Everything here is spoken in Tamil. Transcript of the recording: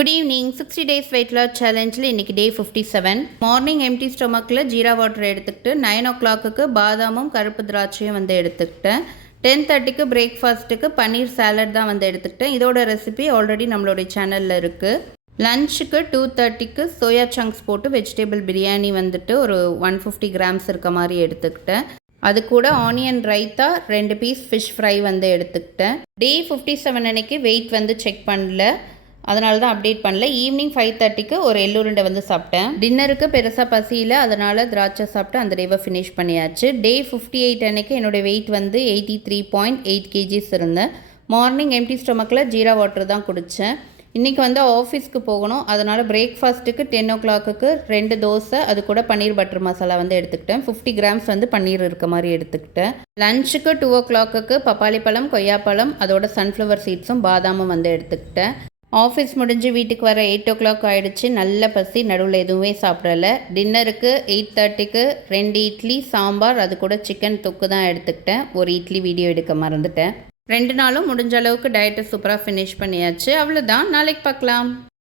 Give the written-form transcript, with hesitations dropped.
Good evening. 60 days weight loss சேலஞ்சில் இன்றைக்கி டே 57. மார்னிங் எம்டி ஸ்டொமக்கில் ஜீரா வாட்டர் எடுத்துக்கிட்டு 9 o'clock பாதாமும் கருப்பு திராட்சையும் எடுத்துக்கிட்டேன். 10:30 பிரேக்ஃபாஸ்ட்டுக்கு பன்னீர் சாலட் தான் எடுத்துக்கிட்டேன். இதோட ரெசிபி ஆல்ரெடி நம்மளுடைய சேனலில் இருக்குது. லஞ்சுக்கு 2:30 சோயா சங்க்ஸ் போட்டு வெஜிடபிள் பிரியாணி ஒரு 150 grams இருக்க மாதிரி எடுத்துக்கிட்டேன். அது கூட onion raita 2 piece fish fry எடுத்துக்கிட்டேன். டே 57 அன்னைக்கு வெயிட் செக் பண்ணல, அதனால தான் அப்டேட் பண்ணல. ஈவினிங் 5:30 ஒரு எள்ளுருண்டை சாப்பிட்டேன். டின்னருக்கு பெருசாக பசியில், அதனால் திராட்சை சாப்பிட்டு அந்த டேவை ஃபினிஷ் பண்ணியாச்சு. டே 58 அன்னைக்கு என்னோடய வெயிட் 83.8 kgs இருந்தேன். மார்னிங் எம்டி ஸ்டொமக்கில் ஜீரா வாட்டர் தான் குடித்தேன். இன்றைக்கி ஆஃபீஸ்க்கு போகணும், அதனால் பிரேக்ஃபாஸ்ட்டுக்கு 10 o'clock 2 தோசை, அது கூட பன்னீர் பட்டர் மசாலா எடுத்துக்கிட்டேன். 50 grams பன்னீர் இருக்க மாதிரி எடுத்துக்கிட்டேன். லஞ்சுக்கு 2 o'clock பப்பாளி பழம், கொய்யாப்பழம், அதோட சன்ஃப்ளவர் சீட்ஸும் பாதாமும் எடுத்துக்கிட்டேன். ஆஃபீஸ் முடிஞ்சு வீட்டுக்கு வர 8 o'clock ஆகிடுச்சு. நல்ல பசி, நடுவில் எதுவுமே சாப்பிடலை. டின்னருக்கு 8:30 2 இட்லி, சாம்பார், அது கூட சிக்கன் தொக்கு தான் எடுத்துக்கிட்டேன். ஒரு இட்லி வீடியோ எடுக்க மறந்துட்டேன். 2 நாளும் முடிஞ்ச அளவுக்கு டயட்டை சூப்பராக ஃபினிஷ் பண்ணியாச்சு. அவ்வளோதான், நாளைக்கு பார்க்கலாம்.